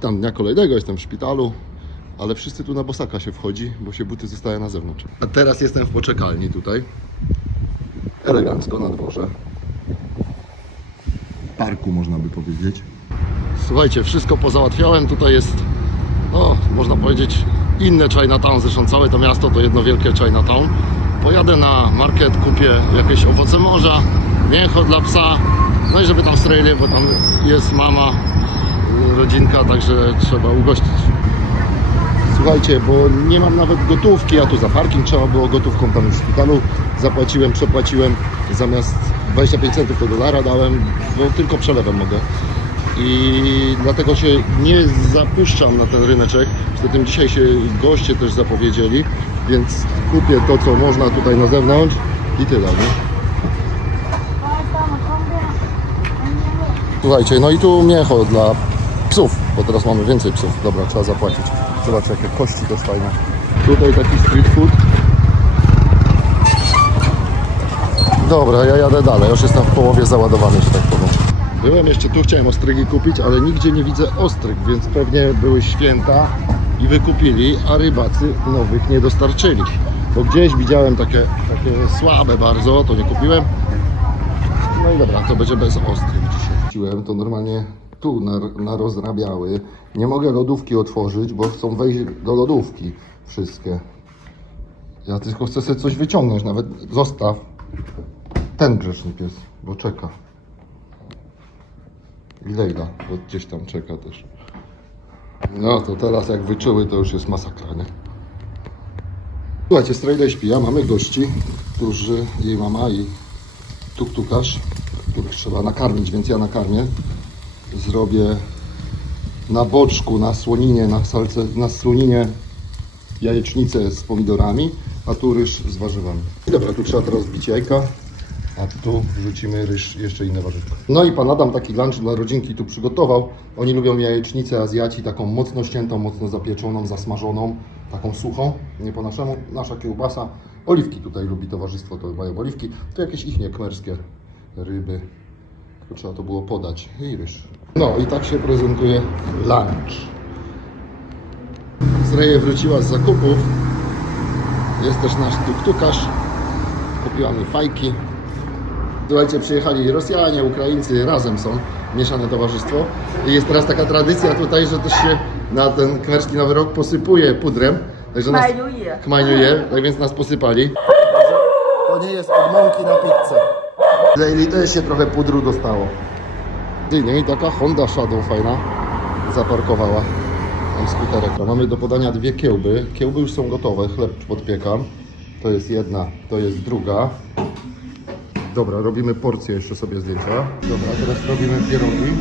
Tam dnia kolejnego jestem w szpitalu, ale wszyscy tu na bosaka się wchodzi, bo się buty zostaje na zewnątrz. A teraz jestem w poczekalni tutaj. Elegancko na dworze. Parku można by powiedzieć. Słuchajcie, wszystko pozałatwiałem. Tutaj jest, no, można powiedzieć, inne Chinatown. Zresztą całe to miasto to jedno wielkie Chinatown. Pojadę na market, kupię jakieś owoce morza, mięcho dla psa. No i żeby tam strojili, bo tam jest mama, rodzinka, także trzeba ugościć. Słuchajcie, bo nie mam nawet gotówki, a tu za parking trzeba było gotówką tam w szpitalu zapłaciłem, przepłaciłem, zamiast 25 centów to dolara dałem, bo tylko przelewem mogę. I dlatego się nie zapuszczam na ten ryneczek. Poza tym dzisiaj się goście też zapowiedzieli, więc kupię to, co można tutaj na zewnątrz i tyle, nie? Słuchajcie, no i tu mięcho dla psów, bo teraz mamy więcej psów. Dobra, trzeba zapłacić. Zobacz, jakie kości też fajne. Tutaj taki street food. Dobra, ja jadę dalej. Już jestem w połowie załadowany, że tak powiem. Byłem jeszcze tu, chciałem ostrygi kupić, ale nigdzie nie widzę ostryg, więc pewnie były święta i wykupili, a rybacy nowych nie dostarczyli. Bo gdzieś widziałem takie, takie słabe bardzo, to nie kupiłem. No i dobra, to będzie bez ostryg dzisiaj. To normalnie tu nar- narozrabiały. Nie mogę lodówki otworzyć, bo chcą wejść do lodówki wszystkie. Ja tylko chcę sobie coś wyciągnąć, nawet zostaw. Ten grzeczny pies, bo czeka. I Lejla, bo gdzieś tam czeka też. No to teraz jak wyczuły, to już jest masakra, nie? Słuchajcie, Strejda śpi, a mamy gości, którzy, jej mama i tuktukarz, których trzeba nakarmić, więc ja nakarmię. Zrobię na boczku, na słoninie, na salce, na słoninie jajecznicę z pomidorami, a tu ryż z warzywami. Dobra, tu trzeba teraz zbić jajka, a tu wrzucimy ryż, jeszcze inne warzywka. No i pan Adam taki lunch dla rodzinki tu przygotował. Oni lubią jajecznicę Azjaci, taką mocno ściętą, mocno zapieczoną, zasmażoną, taką suchą, nie po naszemu. Nasza kiełbasa, oliwki tutaj lubi towarzystwo, to mają oliwki. To jakieś ich kmerskie ryby. Tylko trzeba to było podać. I ryż. No i tak się prezentuje lunch. Zreje wróciła z zakupów. Jest też nasz tuktukarz. Kupiła mi fajki. Słuchajcie, przyjechali Rosjanie, Ukraińcy, razem są, mieszane towarzystwo. I jest teraz taka tradycja tutaj, że też się na ten kmerski Nowy Rok posypuje pudrem. Także nas, tak więc nas posypali. To nie jest od mąki na pizzę. Lejli też się trochę pudru dostało. Ty, nie? I taka Honda Shadow fajna zaparkowała. Tam skuterek. Mamy do podania dwie kiełby. Kiełby już są gotowe, chleb podpiekam. To jest jedna, to jest druga. Dobra, robimy porcję jeszcze sobie zdjęcia. Dobra, teraz robimy pierogi.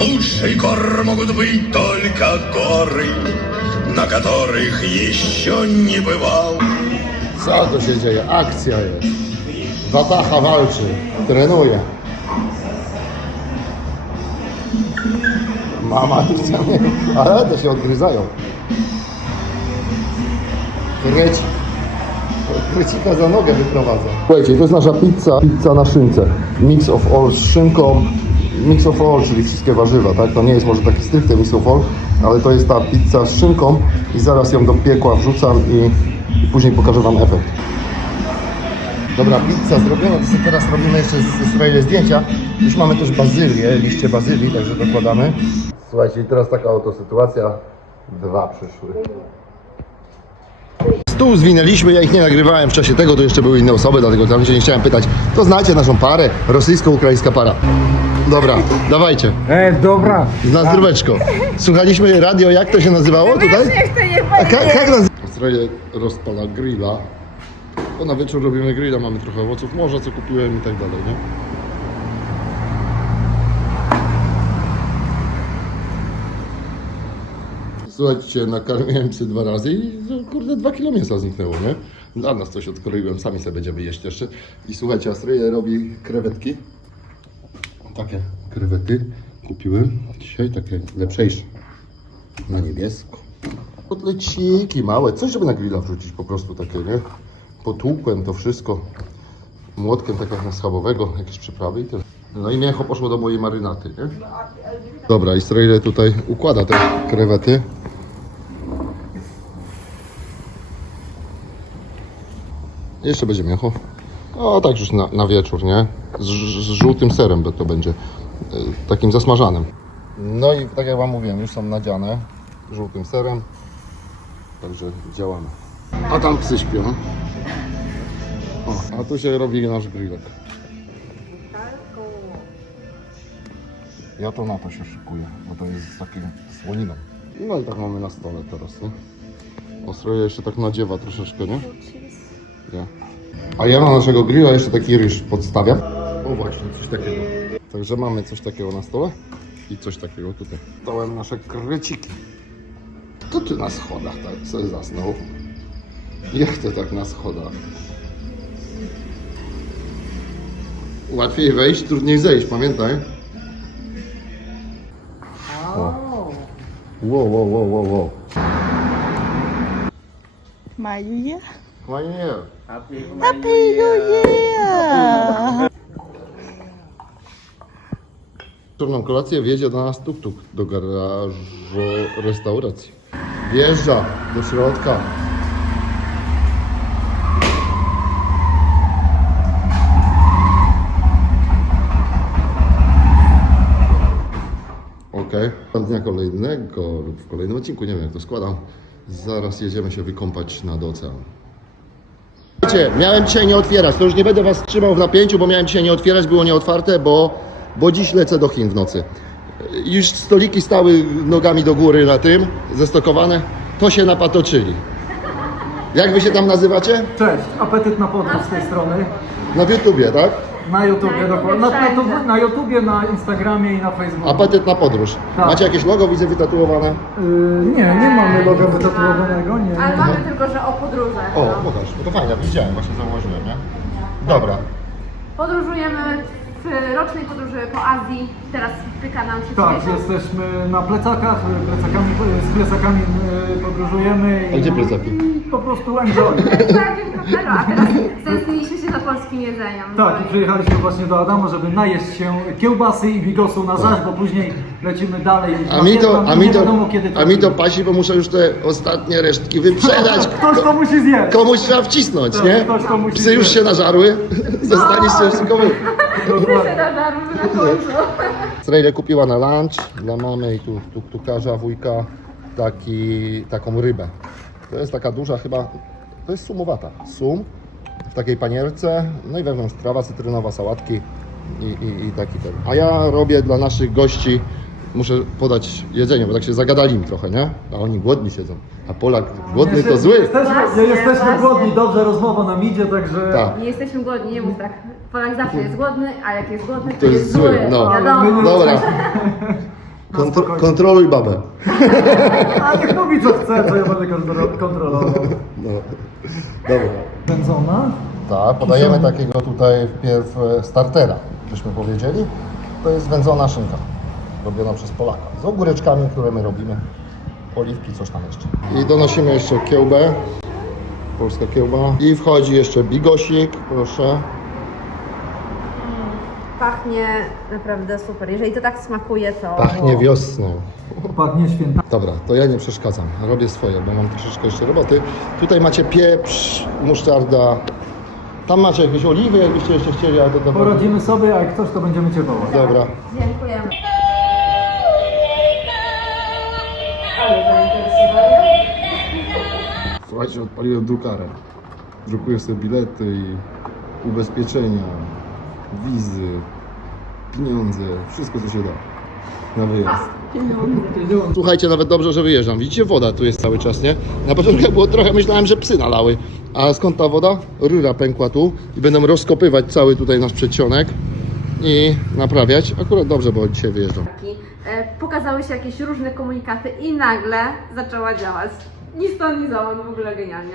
Лучший кор могут быть только горы, на которых еще не бывал. Co tu się dzieje? Akcja jest. Watacha walczy, trenuje. Mama tu mnie, ale to się odgryzają. Kreci. Krecika za nogę wyprowadza. Słuchajcie, to jest nasza pizza, pizza na szynce. Mix of all z szynką. Mix of all, czyli wszystkie warzywa, tak? To nie jest może taki stricte mix of all, ale to jest ta pizza z szynką i zaraz ją do piekła wrzucam i, i później pokażę Wam efekt. Dobra, pizza zrobiona, to sobie teraz robimy jeszcze Israeli zdjęcia. Już mamy też bazylię, liście bazylii, także dokładamy. Słuchajcie, teraz taka oto sytuacja. Dwa przyszły. Stół zwinęliśmy, ja ich nie nagrywałem w czasie tego, to jeszcze były inne osoby, dlatego tam się nie chciałem pytać. To znacie naszą parę, rosyjsko-ukraińska para. Dobra, dawajcie, E, dobra. na zdróweczko. Słuchaliśmy radio, jak to się nazywało tutaj? Niech to nie A jak, jak nazywa? Rozpala grilla. To na wieczór robimy grilla, mamy trochę owoców morza, co kupiłem i tak dalej, nie? Słuchajcie, nakarmiłem psy dwa razy i no, kurde, dwa kilo mięsa zniknęło, nie? Dla nas coś odkroiłem, sami sobie będziemy jeść jeszcze. I słuchajcie, Astreja robi krewetki. Takie krewety kupiłem. Dzisiaj takie lepszejsze. Na niebiesko. Kotleciki małe, coś żeby na grilla wrzucić po prostu takie, nie? Potłukłem to wszystko młotkiem tak jak na schabowego, jakieś przyprawy i tyle. No i mięcho poszło do mojej marynaty, nie? Dobra, i Strejle tutaj układa te krewety. Jeszcze będzie mięcho. O, tak już na, na wieczór, nie? Z, z żółtym serem to będzie. y, Takim zasmażanym. No i tak jak Wam mówiłem, już są nadziane żółtym serem. Także działamy. A tam psy śpią. O, a tu się robi nasz grillek. Ja to na to się szykuję, bo to jest z takim słoniną. No i tak mamy na stole teraz, nie? Ostroje jeszcze tak nadziewa troszeczkę, nie? Ja. A ja na naszego grilla jeszcze taki ryż podstawiam. O właśnie, coś takiego. Także mamy coś takiego na stole i coś takiego tutaj. Stołem nasze kreciki. To ty na schodach tak sobie zasnął. Jak to tak na schodach? Łatwiej wejść, trudniej zejść, pamiętaj. Wow, wow, wow, wow, wow. My New Year. Happy New Year! Wieczorną kolację wjedzie do nas tuk-tuk do garażu restauracji. Wjeżdża do środka. Dnia kolejnego lub w kolejnym odcinku, nie wiem jak to składam. Zaraz jedziemy się wykąpać nad ocean. Słuchajcie, miałem dzisiaj nie otwierać, to już nie będę was trzymał w napięciu, bo miałem dzisiaj nie otwierać, było nieotwarte, bo, bo dziś lecę do Chin w nocy. Już stoliki stały nogami do góry na tym, zestokowane, to się napatoczyli. Jak wy się tam nazywacie? Cześć, apetyt na podróż z tej strony. Na YouTubie, tak? Na YouTubie, dokładnie. Na, na, YouTube- na YouTubie, na Instagramie i na Facebooku. Apetyt na podróż. Tak. Macie jakieś logo, widzę wytatuowane? Yy, nie, nie mamy loga wytatuowanego, nie. Ale mamy tylko, że o podróżach. O, no. pokaż, bo to fajnie, widziałem, właśnie zauważyłem, nie? Dobra. Podróżujemy w rocznej podróży po Azji. Teraz pyka nam się Tak, miesiąc. jesteśmy na plecakach, plecakami, z plecakami yy, podróżujemy. A i gdzie plecaki? I po prostu enjoy. Tak, no, a teraz stęskniliśmy się za polskim jedzeniem. Tak, i przyjechaliśmy właśnie do Adama, żeby najeść się kiełbasy i bigosu na zaś, bo później lecimy dalej. A mi to, a i mi nie to, wiadomo, kiedy a mi to pasi, bo muszę już te ostatnie resztki wyprzedać. Ktoś to musi zjeść. Komuś trzeba wcisnąć, nie? ktoś to musi Psy już zjeść. się nażarły. Zostaniesz się jeszcze komuś. Dokładnie. na końcu. Strejle kupiła na lunch dla mamy i tu, tu, tu karza, wujka taki, taką rybę. To jest taka duża chyba, to jest sumowata. Sum w takiej panierce, no i wewnątrz trawa cytrynowa, sałatki i, i, i taki ten. A ja robię dla naszych gości, muszę podać jedzenie, bo tak się zagadali im trochę, nie? A oni głodni siedzą. A Polak głodny to zły. Jesteśmy, Właśnie, jesteśmy właśnie. głodni, dobrze rozmowa nam idzie, także... Tak. Nie jesteśmy głodni, nie mów tak. Polak zawsze jest głodny, a jak jest głodny, to, To jest zły, no. Wiadomo. Ale my nie- Dobra. Kontro, spokojnie. kontroluj babę. A niech mówi co chce, co ja będę kontro- kontrolował. No. Dobra. Wędzona. Tak, podajemy takiego tutaj wpierw e, startera, byśmy powiedzieli. To jest wędzona szynka, robiona przez Polaka. Z ogóreczkami, które my robimy. Oliwki, coś tam jeszcze. I donosimy jeszcze kiełbę. Polska kiełba. I wchodzi jeszcze bigosik, proszę. Pachnie naprawdę super. Jeżeli to tak smakuje, to... Pachnie wiosną. Pachnie święta. Dobra, to ja nie przeszkadzam. Robię swoje, bo mam troszeczkę jeszcze roboty. Tutaj macie pieprz, musztarda. Tam macie jakieś oliwy, jakbyście jeszcze chcieli, ale to. Poradzimy sobie, a jak coś, to będziemy Cię wołać. Dobra. Dziękujemy. Słuchajcie, odpaliłem drukarę. Drukuję sobie bilety i ubezpieczenia, wizy, pieniądze, wszystko co się da na wyjazd. Słuchajcie, nawet dobrze, że wyjeżdżam. Widzicie, woda tu jest cały czas, nie? Na początku jak było trochę, myślałem, że psy nalały. A skąd ta woda? Rura pękła tu i będą rozkopywać cały tutaj nasz przedsionek i naprawiać. Akurat dobrze, bo dzisiaj wyjeżdżam. E, Pokazały się jakieś różne komunikaty i nagle zaczęła działać. Ni stąd, ni zowąd, w ogóle genialnie.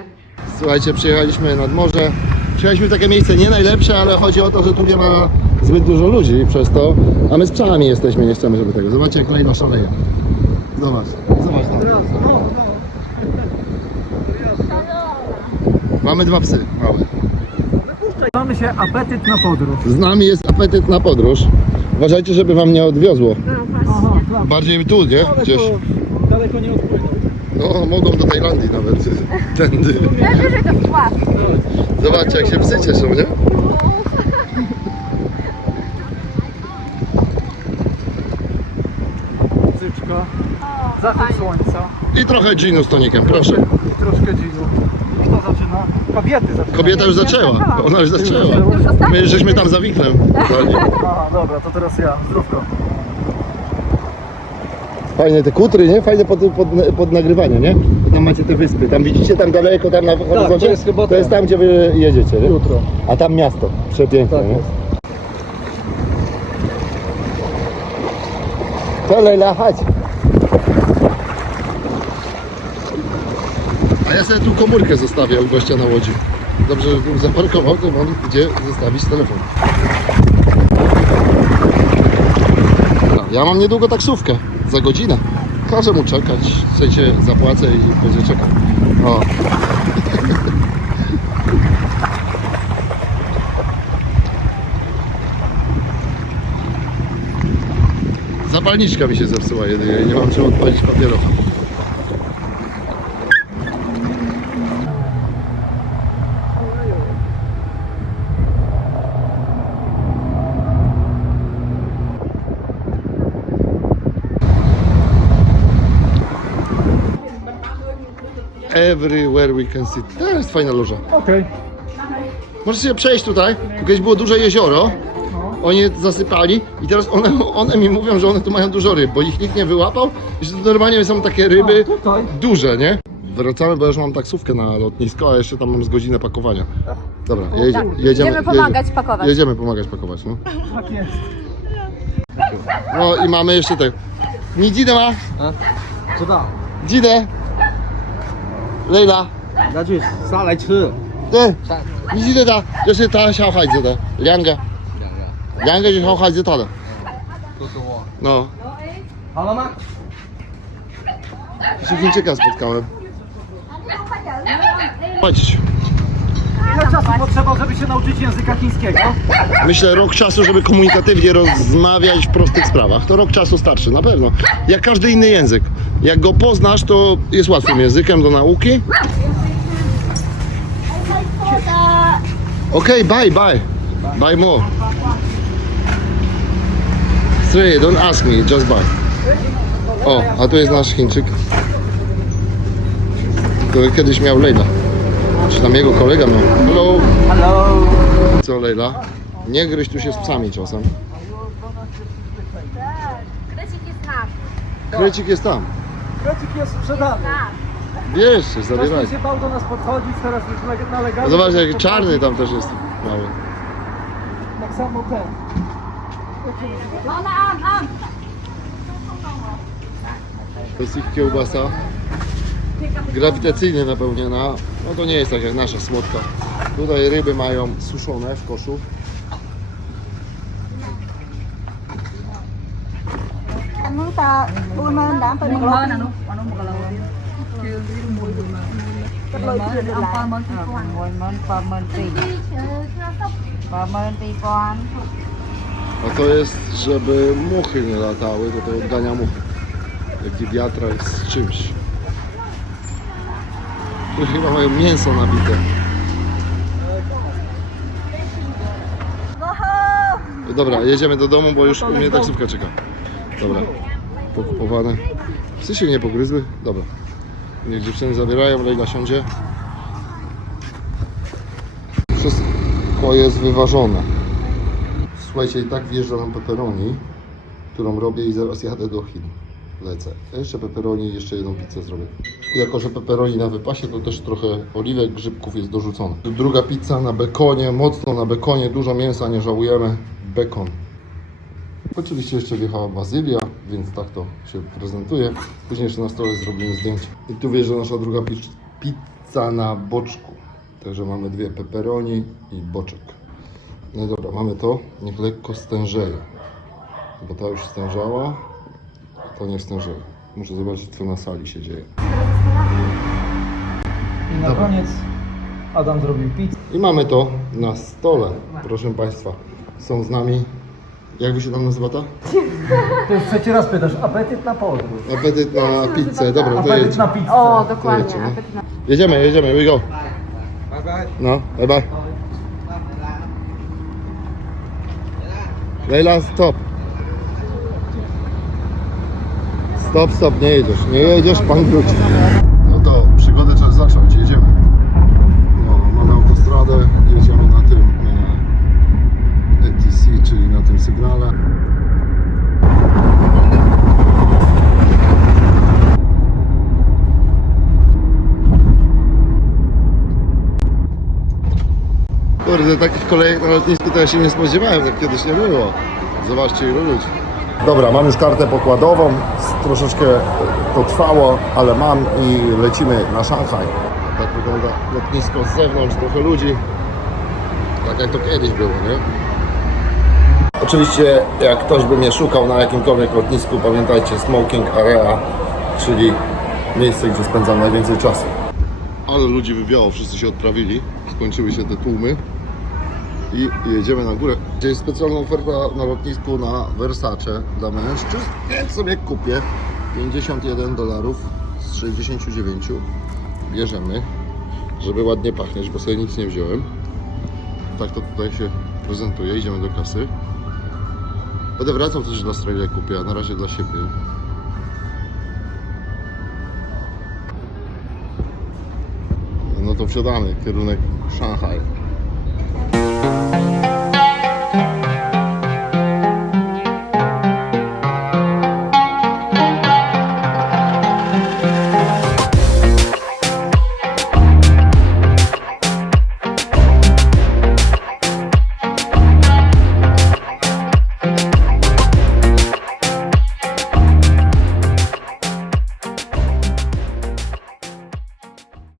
Słuchajcie, przyjechaliśmy nad morze. Przyjechaliśmy w takie miejsce nie najlepsze, ale chodzi o to, że tu nie ma zbyt dużo ludzi przez to, a my z psami jesteśmy, nie chcemy, żeby tego. Zobaczcie, jak kolejna szaleje. Zobacz, zobacz. tam. Mamy dwa psy małe. Mamy się apetyt na podróż. Z nami jest apetyt na podróż. Uważajcie, żeby wam nie odwiozło. Tak. Bardziej tu, nie? Gdzieś. daleko nie odpłynął. No, mogą do Tajlandii nawet. Tędy. Zobaczcie, jak się psy cieszą, nie? Cyczka. Zachód słońca. I trochę ginu z tonikiem, proszę. I troszkę dzinu. Kto zaczyna? Kobiety zaczynają. Kobieta już zaczęła. Ona już zaczęła. My już żeśmy tam za winklem. Aha, dobra, to teraz ja. Zdrówko. Fajne te kutry, nie? Fajne pod, pod, pod nagrywanie, nie? Tam macie te wyspy. Tam widzicie tam daleko, tam na horyzoncie? to jest chyba to jest tam, gdzie wy jedziecie, nie? Jutro. A tam miasto. Przepiękne, Tak nie? jest. To Lejla, chodź. A ja sobie tu komórkę zostawię u gościa na łodzi. Dobrze, że tu zaparkował, to mam gdzie zostawić telefon. Ja mam niedługo taksówkę. Za godzinę. Każę mu czekać. W sensie zapłacę i będzie czekał. O. Zapalniczka mi się zepsuła jedynie nie mam czym odpalić papierosa. Everywhere we can see. To jest fajna loża. Okej. Możesz sobie przejść tutaj. Tu kiedyś było duże jezioro. Oni je zasypali i teraz one, one mi mówią, że one tu mają dużo ryb, bo ich nikt nie wyłapał i że tu normalnie są takie ryby tutaj? duże, nie? Wracamy, bo już mam taksówkę na lotnisko, a jeszcze tam mam z godzinę pakowania. Dobra, jedzie, jedziemy. Jedziemy pomagać jedzie- pakować. Jedziemy pomagać pakować, no. Tak jest. No i mamy jeszcze te... Nie dzidę ma? Co da? Dzidę! Leila! 要去杀来吃， 对，你记得的，这是他小孩子的，两个，两个两个是小孩子他的。多多。 No, 好了吗？ się Chińczyka spotkałem. Chodź. Ile czasu potrzeba, żeby się nauczyć języka chińskiego? Myślę rok czasu, żeby komunikatywnie rozmawiać w prostych sprawach. To rok czasu starczy, na pewno. Jak każdy inny język. Jak go poznasz, to jest łatwym językiem do nauki. Okej, bye, bye. Bye more. Three, don't ask me, just bye. O, a tu jest nasz Chińczyk. Który kiedyś miał Lejla. Czy tam jego kolega miał. Hello. Hello. Co Lejla? Nie gryź tu się z psami czasem. Krecik jest nasz. Krecik jest tam. Krecik jest sprzedany. Wiesz, zabieraj. Wcześniej się bał do nas podchodzić, teraz już nale- nalegamy. Zobacz, jak czarny tam też jest mały. Tak samo ten. No na am. To jest ich kiełbasa. Grawitacyjnie napełniona. No to nie jest tak jak nasza słodka. Tutaj ryby mają suszone w koszu. 40000 ទៅ10000អានោះអានោះ1គីឡូទៀតជើងទៀត10000គាត់លុយជឿនដល់10000 12000 A to jest, żeby muchy nie latały, do tego oddania muchy. Jaki wiatrak z czymś. Tu chyba mają mięso nabite. Dobra, jedziemy do domu, bo już u mnie taksówka czeka. Dobra pokupowane. Psy się nie pogryzły? Dobra. Niech dziewczyny zabierają, Lejla siądzie. Wszystko jest wyważone. Słuchajcie, i tak wjeżdża nam pepperoni, którą robię i zaraz jadę do Chin. Lecę. Jeszcze pepperoni i jeszcze jedną pizzę zrobię. Jako, że pepperoni na wypasie, to też trochę oliwek, grzybków jest dorzucone. Druga pizza na bekonie, mocno na bekonie, dużo mięsa, nie żałujemy. Bekon. Oczywiście jeszcze wjechała bazylia, więc tak to się prezentuje. Później jeszcze na stole zrobimy zdjęcie. I tu wjeżdża nasza druga piz- pizza na boczku. Także mamy dwie pepperoni i boczek. No i dobra, mamy to. Niech lekko stężeje. Bo ta już stężała, to nie stężeje. Muszę zobaczyć, co na sali się dzieje. I na Dobra. koniec Adam zrobił pizzę. I mamy to na stole, proszę Państwa. Są z nami, jak Wy się tam nazywa ta? To już trzeci raz pytasz, apetyt na podróż. Apetyt na pizzę. Dobra, to Apetyt jedź. na pizzę. O, dokładnie. apetyt na- Jedziemy, jedziemy, we go. No, bye bye. Leila, stop. Stop, stop, nie jedziesz. Nie jedziesz, pan wróci. No to przygodę trzeba zacząć, jedziemy. No, mamy autostradę, jedziemy na tym e, ETC, czyli na tym sygnale. Kurde, takich kolejek na lotnisku to ja się nie spodziewałem, tak kiedyś nie było. Zobaczcie ilu ludzi. Dobra, mam już kartę pokładową, troszeczkę to trwało, ale mam i lecimy na Szanghaj. Tak wygląda lotnisko z zewnątrz, trochę ludzi. Tak jak to kiedyś było, nie? Oczywiście, jak ktoś by mnie szukał na jakimkolwiek lotnisku, pamiętajcie Smoking Area, czyli miejsce, gdzie spędzam najwięcej czasu. Ale ludzi wywiało, wszyscy się odprawili, skończyły się te tłumy i jedziemy na górę, gdzie jest specjalna oferta na lotnisku na Versace dla mężczyzn, więc sobie kupię 51 dolarów z 69 bierzemy, żeby ładnie pachnieć, bo sobie nic nie wziąłem. Tak to tutaj się prezentuje, idziemy do kasy. Będę wracał też dla Strajla kupię, a na razie dla siebie. No to wsiadamy, kierunek Szanghaj.